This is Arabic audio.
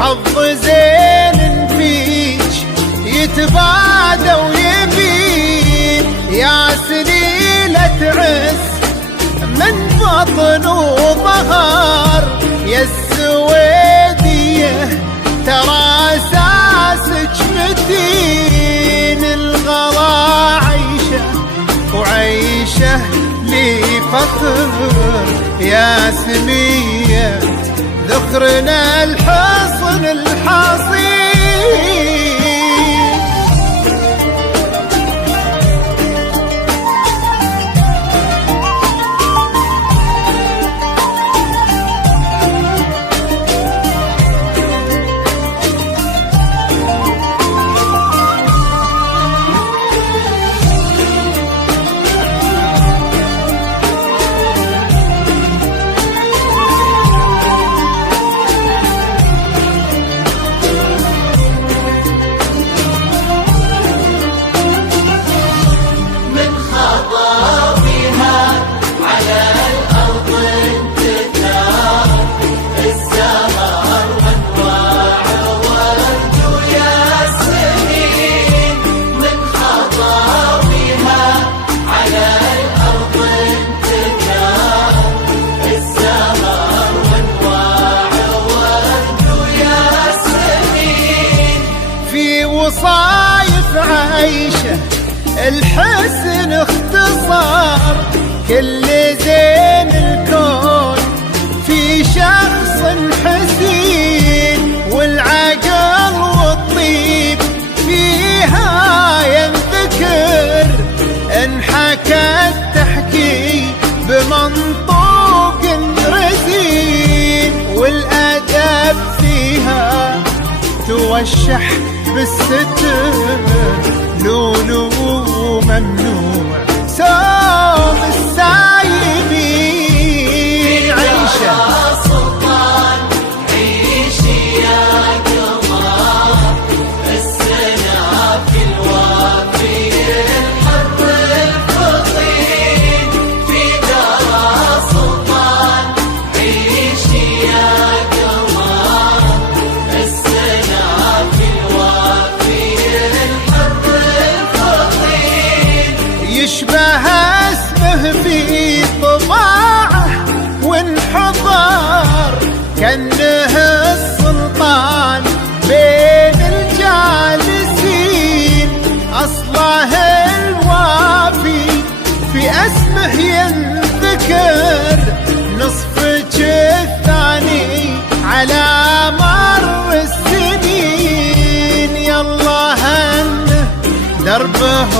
حظ زين فيج يتبادى ويبين، يا سليلة عز من بطن وظهر، يا السويدية ترى أساسك متين. الغلا عيشة وعيشة لي فخر، يا سمية ذخرنا الحصن الحصين. وصايف عيشة الحسن اختصار، كل زين الكون في شخص حسين، والعقل والطيب فيها ينذكر، انحكى التحكي بمنطوق رزين، والأدب فيها توشح بالستر، لولو ممنوع سوم السايبين. عيشة سلطان عيشي يا قمر، السنة في الوافي الحر الفطين، في دار سلطان عيشي يا قمر، السنة في يشبه اسمه في طباعه وانحضر، كأنه السلطان بين الجالسين، أصله الوافي في اسمه ينذكر، نصفك الثاني على مر السنين، يالله انه دربه